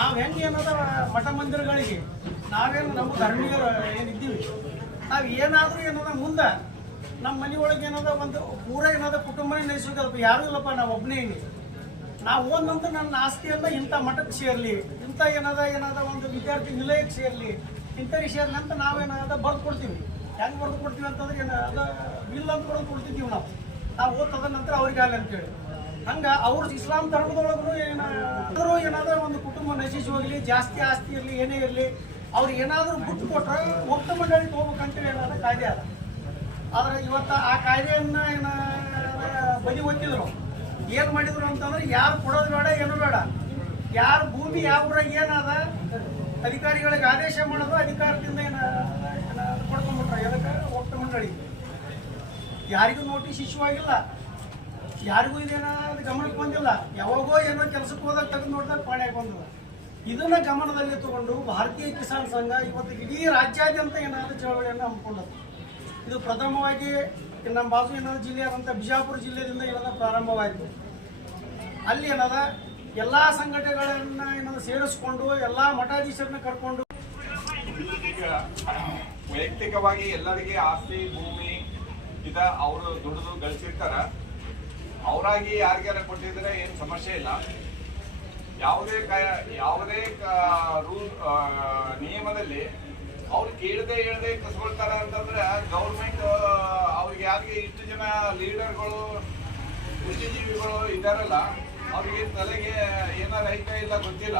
ನಾವು ಹೆಂಗೆ ಏನದ ಮಠ ಮಂದಿರಗಳಿಗೆ ನಾವೇನು ನಮ್ಮ ಧರ್ಮೀಯರು ಏನಿದ್ದೀವಿ ನಾವು ಏನಾದರೂ ಏನದ ಮುಂದೆ ನಮ್ಮ ಮನೆಯೊಳಗೆ ಏನದ ಒಂದು ಪೂರ ಏನದ ಕುಟುಂಬನೇ ನಡೆಸೋದಲ್ಪ ಯಾರೂ ಇಲ್ಲಪ್ಪ ನಾವು ಒಬ್ಬನೇ ಇಲ್ಲಿ ನಾವು ಒಂದಂತ ನನ್ನ ಆಸ್ತಿಯನ್ನ ಇಂಥ ಮಠಕ್ಕೆ ಸೇರಲಿ ಇಂಥ ಏನದ ಒಂದು ವಿದ್ಯಾರ್ಥಿ ನಿಲಯಕ್ಕೆ ಸೇರಲಿ ಇಂಥ ಸೇರಲಿ ಅಂತ ನಾವೇನಾದ ಬರ್ದು ಕೊಡ್ತೀವಿ. ಹೆಂಗೆ ಬರ್ದು ಕೊಡ್ತೀವಿ ಅಂತಂದ್ರೆ ಏನದ ಬಿಲ್ ಅಂತ ಕೊಡ್ತಿದ್ದೀವಿ ನಾವು ಓದ್ತದ ನಂತರ ಅವ್ರಿಗೆ ಆಗಲಿ ಅಂತೇಳಿ. ಹಂಗೆ ಅವ್ರ ಇಸ್ಲಾಂ ಧರ್ಮದೊಳಗೂ ಏನಾದರೂ ಏನಾದರೂ ಒಂದು ಕುಟುಂಬ ನಶಿಸಿ ಹೋಗಲಿ, ಜಾಸ್ತಿ ಆಸ್ತಿ ಇರಲಿ, ಏನೇ ಇರಲಿ, ಅವ್ರು ಏನಾದರೂ ಬಿಟ್ಟು ಕೊಟ್ಟರೆ ಒಟ್ಟು ಮಂಡಳಿಗೆ ಹೋಗ್ಬೇಕಂತೇಳಿ ಏನಾದ ಕಾಯ್ದೆ ಅದ. ಆದರೆ ಇವತ್ತು ಆ ಕಾಯ್ದೆಯನ್ನು ಬದಿ ಒತ್ತಿದ್ರು. ಏನು ಮಾಡಿದ್ರು ಅಂತಂದ್ರೆ ಯಾರು ಕೊಡೋದು ಬೇಡ, ಏನು ಬೇಡ, ಯಾರು ಭೂಮಿ ಯಾವ ಊರಾಗ ಏನದ ಅಧಿಕಾರಿಗಳಿಗೆ ಆದೇಶ ಮಾಡೋದು ಅಧಿಕಾರದಿಂದ ಕೊಡ್ಕೊಂಡ್ಬಿಟ್ರೆ ಎದಕ್ಕೆ ಒಟ್ಟು ಮಂಡಳಿ ಯಾರಿಗೂ ನೋಟಿಸ್ ಇಶ್ಯೂ ಆಗಿಲ್ಲ, ಯಾರಿಗೂ ಇದೇನಾದ್ರು ಗಮನಕ್ಕೆ ಬಂದಿಲ್ಲ. ಯಾವಾಗೋ ಏನೋ ಕೆಲಸಕ್ಕೆ ಹೋದಾಗ ತೆಗೆದು ನೋಡಿದಾಗ ಪಾಣ್ಯಾಗ ಬಂದದ. ಇದನ್ನ ಗಮನದಲ್ಲಿ ತಗೊಂಡು ಭಾರತೀಯ ಕಿಸಾನ್ ಸಂಘ ಇವತ್ತು ಇಡೀ ರಾಜ್ಯಾದ್ಯಂತ ಏನಾದರೂ ಚಳವಳಿಯನ್ನು ಹಮ್ಮಿಕೊಂಡದ್ದು. ಇದು ಪ್ರಥಮವಾಗಿ ನಮ್ಮ ಬಾಜು ಏನಾದ್ರು ಜಿಲ್ಲೆಯಾದಂಥ ಬಿಜಾಪುರ ಜಿಲ್ಲೆಯಿಂದ ಏನದ ಪ್ರಾರಂಭವಾಯಿತು. ಅಲ್ಲಿ ಏನದ ಎಲ್ಲ ಸಂಘಟನೆಗಳನ್ನ ಏನಾದ್ರು ಸೇರಿಸ್ಕೊಂಡು ಎಲ್ಲ ಮಠಾಧೀಶರನ್ನ ಕರ್ಕೊಂಡು ಈಗ ವೈಯಕ್ತಿಕವಾಗಿ ಎಲ್ಲರಿಗೆ ಆಸ್ತಿ ಭೂಮಿ ಇದ ಅವರು ದುಡಿದು ಗಳಿಸಿರ್ತಾರ. ಅವರಾಗಿ ಯಾರಿಗಾರ ಕೊಟ್ಟಿದ್ರೆ ಏನು ಸಮಸ್ಯೆ ಇಲ್ಲ. ಯಾವುದೇ ರೂಲ್ ನಿಯಮದಲ್ಲಿ ಅವ್ರು ಕೇಳದೆ ಹೇಳದೆ ಕಸ್ಕೊಳ್ತಾರ ಅಂತಂದ್ರೆ ಗೌರ್ಮೆಂಟ್ ಅವ್ರಿಗೆ ಯಾರಿಗೆ ಇಷ್ಟು ಜನ ಲೀಡರ್ಗಳು ಬುದ್ಧಿಜೀವಿಗಳು ಇದ್ದಾರಲ್ಲ ಅವ್ರಿಗೆ ತಲೆಗೆ ಏನಾರ ಐತ ಇಲ್ಲ ಗೊತ್ತಿಲ್ಲ.